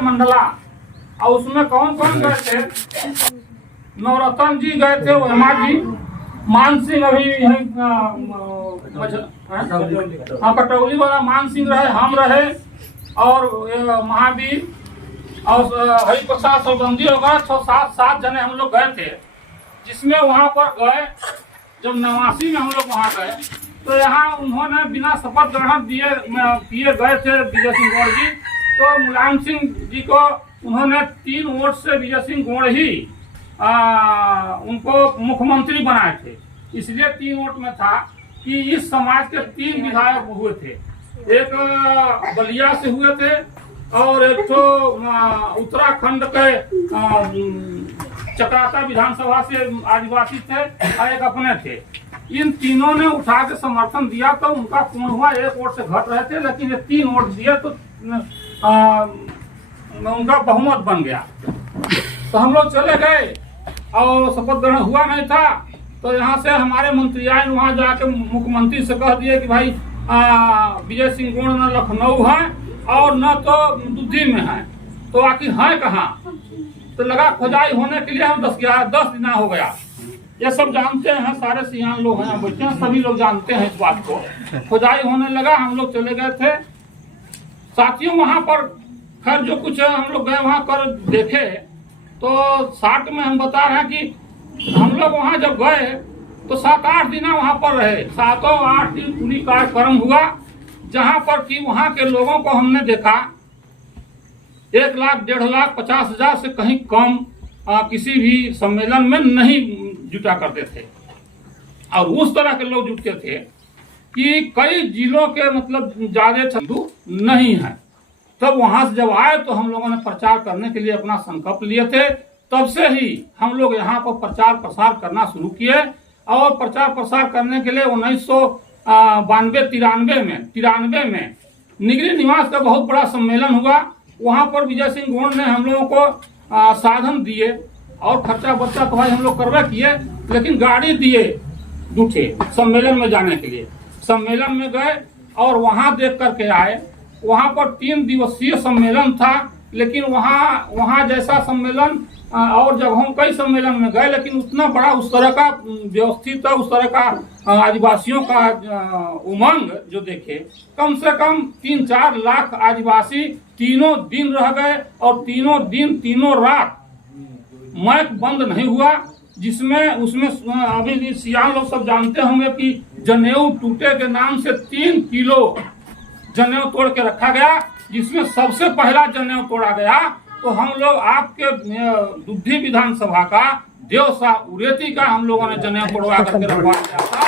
मंडला, और उसमें कौन कौन गए थे? नवरत्न जी गए थे, वर्मा जी, मान सिंह अभी हाँ कटौली वाला मान सिंह रहे, हम रहे, और महावीर और हरिप्रसाद सरबंदी वगैरह 6-7 जने हम लोग गए थे। जिसमें वहाँ पर गए, जब 89 में हम लोग वहाँ गए, तो यहाँ उन्होंने बिना शपथ ग्रहण किए गए थे विजय सिंह गौड़ जी। तो मुलायम सिंह जी को उन्होंने 3 वोट से विजय सिंह गौड़ ही उनको मुख्यमंत्री बनाए थे। इसलिए 3 वोट में था कि इस समाज के 3 विधायक हुए थे, एक बलिया से हुए थे, और एक तो उत्तराखंड के चक्राता विधानसभा से आदिवासी थे, और एक अपने थे। इन तीनों ने उठा के समर्थन दिया, तो उनका पूर्ण हुआ, 1 वोट से घट रहे थे, लेकिन ये 3 वोट दिए तो उनका बहुमत बन गया। तो हम लोग चले गए और शपथ ग्रहण हुआ नहीं था। तो यहाँ से हमारे मंत्री आए, वहाँ जाके मुख्यमंत्री से कह दिए कि भाई विजय सिंह गौड़ न लखनऊ है और न तो दुद्धि में है, तो आखिर है कहाँ? तो लगा खोजाई होने के लिए हम 10 दिन हो गया। ये सब जानते हैं, सारे सियान लोग हैं बैठे हैं, सभी लोग जानते हैं इस बात को। खोजाई होने लगा, हम लोग चले गए थे साथियों वहाँ पर। खैर जो कुछ हम लोग गए वहाँ कर देखे, तो 60 में हम बता रहे हैं कि हम लोग वहाँ जब गए तो 7-8 दिन वहाँ पर रहे। 7-8 दिन पूरी कार्यक्रम हुआ, जहाँ पर कि वहाँ के लोगों को हमने देखा 1 लाख 1.5 लाख 50,000 से कहीं कम किसी भी सम्मेलन में नहीं जुटा करते थे। और उस तरह के लोग जुटते थे कि कई जिलों के मतलब ज्यादा चंदू नहीं है। तब वहां से जब आए तो हम लोगों ने प्रचार करने के लिए अपना संकल्प लिए थे। तब से ही हम लोग यहाँ पर प्रचार प्रसार करना शुरू किए, और प्रचार प्रसार करने के लिए 1992-93 में निगरी निवास का बहुत बड़ा सम्मेलन हुआ। वहाँ पर विजय सिंह गौड़ ने हम लोगों को साधन दिए, और खर्चा बर्चा तो भाई हम लोग करवा किए, लेकिन गाड़ी दिए दूठे सम्मेलन में जाने के लिए। सम्मेलन में गए और वहाँ देख करके आए। वहाँ पर 3 दिवसीय सम्मेलन था, लेकिन वहाँ जैसा सम्मेलन और जगहों कई सम्मेलन में गए, लेकिन उतना बड़ा उस तरह का व्यवस्थित, उस तरह का आदिवासियों का उमंग जो देखे, कम से कम 3-4 लाख आदिवासी तीनों दिन रह गए, और तीनों दिन तीनों रात माइक बंद नहीं हुआ। जिसमें उसमें अभी सियान लोग सब जानते होंगे कि जनेऊ टूटे के नाम से 3 किलो जनेऊ तोड़ के रखा गया, जिसमें सबसे पहला जनेऊ तोड़ा गया तो हम लोग आपके दुद्धि विधानसभा का देवसा उरेती का हम लोगों ने जनेऊ तोड़वा करके रखवा दिया था।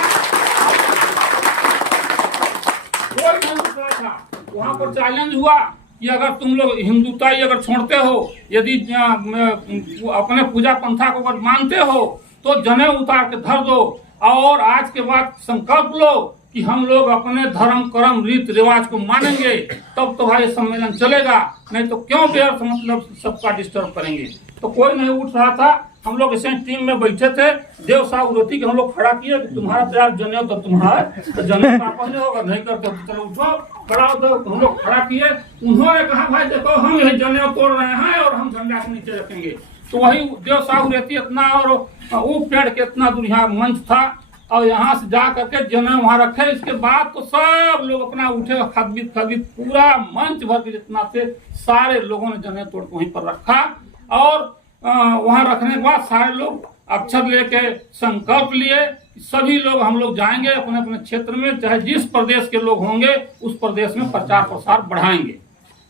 कोई नहीं था। वहाँ पर चैलेंज हुआ कि अगर तुम लोग हिंदुताई अगर छोड़ते हो, यदि अपने पूजा पंथा को अगर मानते हो, तो जनेऊ उतार के धर दो, और आज के बाद संकल्प लो कि हम लोग अपने धर्म कर्म रीत रिवाज को मानेंगे, तब तो भाई सम्मेलन चलेगा, नहीं तो क्यों व्यर्थ मतलब सबका डिस्टर्ब करेंगे। तो कोई नहीं उठ रहा था। हम लोग इसे टीम में बैठे थे, देव साहब उरोती के हम लोग खड़ा किए कि तुम्हारा तैयार जनेऊ तो तुम्हारा, तो जनेऊ का पहले होगा, नहीं करते तो चलो उठो खड़ा हो। तो हम लोग खड़ा किए। उन्होंने कहा भाई देखो हम यही जनेऊ तोड़ रहे हैं और हम झंडा के नीचे रखेंगे। तो वही देव साहब उरोती इतना, और वो पेड़ के इतना दूर यहाँ मंच था, और यहाँ से जा करके जनेऊ वहाँ रखे। इसके बाद तो सब लोग अपना उठे, खदबित पूरा मंच भर के जितना थे सारे लोगों ने जनेऊ तोड़ के वहीं पर रखा। और वहाँ रखने के बाद सारे लोग अक्षर लेके संकल्प लिए, सभी लोग हम लोग जाएंगे अपने अपने क्षेत्र में, चाहे जिस प्रदेश के लोग होंगे उस प्रदेश में प्रचार प्रसार बढ़ाएंगे।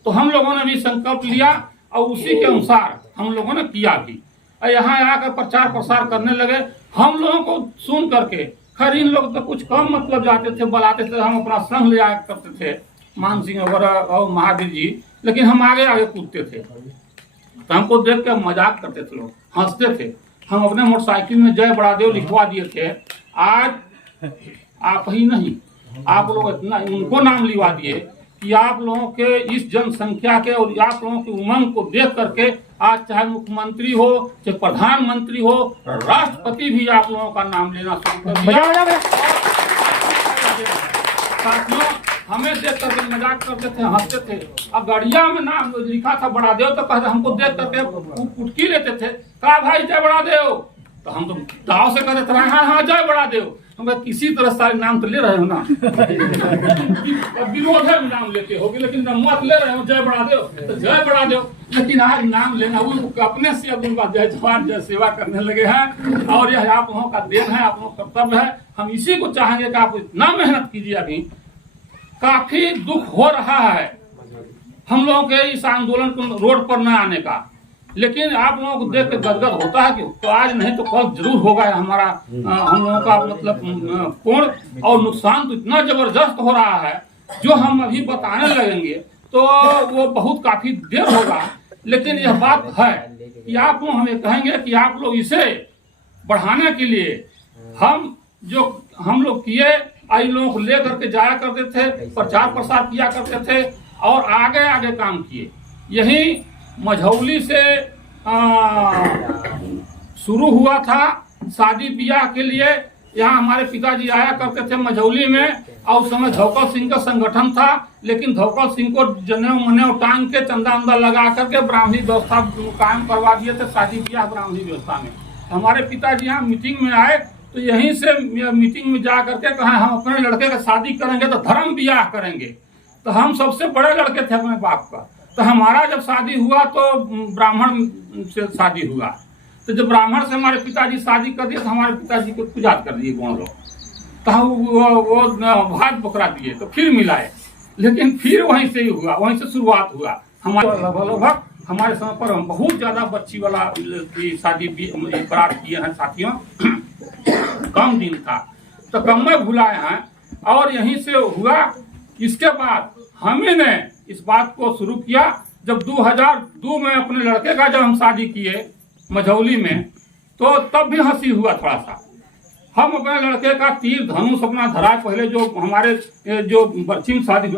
तो हम लोगों ने भी संकल्प लिया, और उसी के अनुसार हम लोगों ने किया भी। यहाँ आकर प्रचार प्रसार करने लगे। हम लोगों को सुन करके, खैर इन लोग तो कुछ कम मतलब जाते थे, बुलाते थे, हम अपना संग ले आया करते थे, मान सिंह वगैरह और महावीर जी, लेकिन हम आगे आगे कूदते थे। तो हमको देख के मजाक करते थे, लोग हंसते थे। हम अपने मोटरसाइकिल में जय बड़ादेव लिखवा दिए थे। आज आप ही नहीं, आप लोग इतना उनको नाम लिखवा दिए कि आप लोगों के इस जनसंख्या के और आप लोगों की उमंग को देख करके आज चाहे मुख्यमंत्री हो, चाहे प्रधानमंत्री हो, राष्ट्रपति भी आप लोगों का नाम लेना शुरू कर दिया। साथियों हमें देख करके मजाक करते थे, हंसते थे। अब गड़िया में नाम लिखा था बड़ादेव, तो कहते हमको देख करके पुटकी लेते थे, कहा भाई जय बड़ादेव। तो हम तो दाव से कहते थे हाँ हाँ जय बड़ादेव। हम किसी तरह सारे नाम तो ले रहे हो ना, विरोध है नाम लेते हो, लेकिन मत ले रहे हो जय बड़ादेव, तो जय बड़ादेव। लेकिन आज नाम लेना वो अपने से अब उनका जय जवान जय सेवा करने लगे हैं, और यह आप लोगों का देन है, आप लोगों का कर्तव्य है। हम इसी को चाहेंगे कि आप इतना मेहनत कीजिए। अभी काफी दुख हो रहा है हम लोगों के इस आंदोलन को रोड पर न आने का, लेकिन आप लोगों को देख के गदगद होता है कि तो आज नहीं तो कल जरूर होगा हमारा हम लोगों का मतलब पूर्ण। और नुकसान तो इतना जबरदस्त हो रहा है, जो हम अभी बताने लगेंगे तो वो बहुत काफी देर होगा। लेकिन यह बात है कि आप लोग हमें कहेंगे कि आप लोग इसे बढ़ाने के लिए हम लोग किए, आई लोगों को ले करके जाया करते थे, प्रचार प्रसार किया करते थे और आगे आगे काम किए। यही मझौली से शुरू हुआ था शादी ब्याह के लिए। यहाँ हमारे पिताजी आया करते थे मझौली में, और उस समय धौकल सिंह का संगठन था, लेकिन धौकल सिंह को जनेऊ मनेऊ टांग के चंदा उंदा लगा करके ब्राह्मणी व्यवस्था कायम करवा दिए थे, शादी ब्याह ब्राह्मणी व्यवस्था में। हमारे पिताजी यहाँ मीटिंग में आए तो यहीं से मीटिंग में जा करके कहा हम अपने लड़के का शादी करेंगे तो धर्म ब्याह करेंगे। तो हम सबसे बड़े लड़के थे अपने बाप का, तो हमारा जब शादी हुआ तो ब्राह्मण से शादी हुआ। तो जब ब्राह्मण से हमारे पिताजी शादी कर दिए तो हमारे पिताजी को पूजा कर दिए कौन लोग, तो वो भाग बकरा दिए, तो फिर मिलाए। लेकिन फिर वहीं से ही हुआ, वहीं से शुरुआत हुआ। हमारे लगभग हमारे समय पर हम बहुत ज्यादा बच्ची वाला शादी बारात किए हैं साथियों। कम दिन था तो कम में भुलाए हैं, और यहीं से हुआ। इसके बाद हमें ने इस बात को शुरू किया जब 2002 में अपने लड़के का जब हम शादी किए मझौली में, तो तब भी हंसी हुआ थोड़ा सा। हम अपने लड़के का तीर धनुष अपना धरा, पहले जो हमारे जो बच्ची में शादी